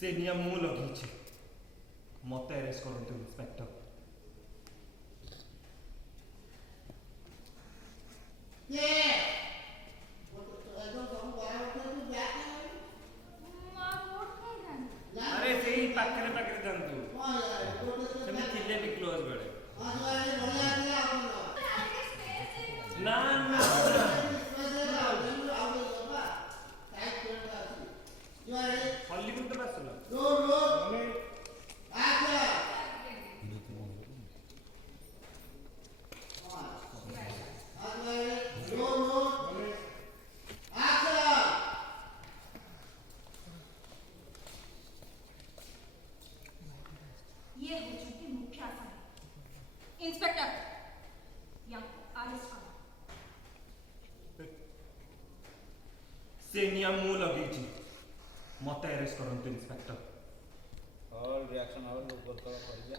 ସେ ନିଆଁ ମୁଁ ଲଗେଇଛି, ମତେ ଆରେଷ୍ଟ କରନ୍ତୁ ଇନ୍ସପେକ୍ଟର। ଆରେ ସେଇ ପାଖରେ ପାଖରେ ଯାଆନ୍ତୁ, ସେମିତି ଥିଲେ ବି କ୍ଲୋଜ ବେଳେ। ନା ନା ହଲିଉଡ ତ ଆସିଲ। ये होचुकी मुख्य आसामी इंस्पेक्टर यहाँ अरेस्ट करो। ସେ ନିଆଁ ମୁଁ ଲଗେଇଛି, ମତେ ଆରେଷ୍ଟ କରନ୍ତୁ ଇନ୍ସପେକ୍ଟର। ऑल रिएक्शन ऑल ऊपर तक कर दिया।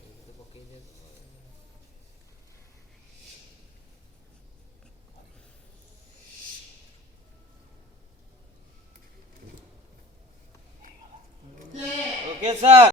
ये तो पकई दे। Okay sir.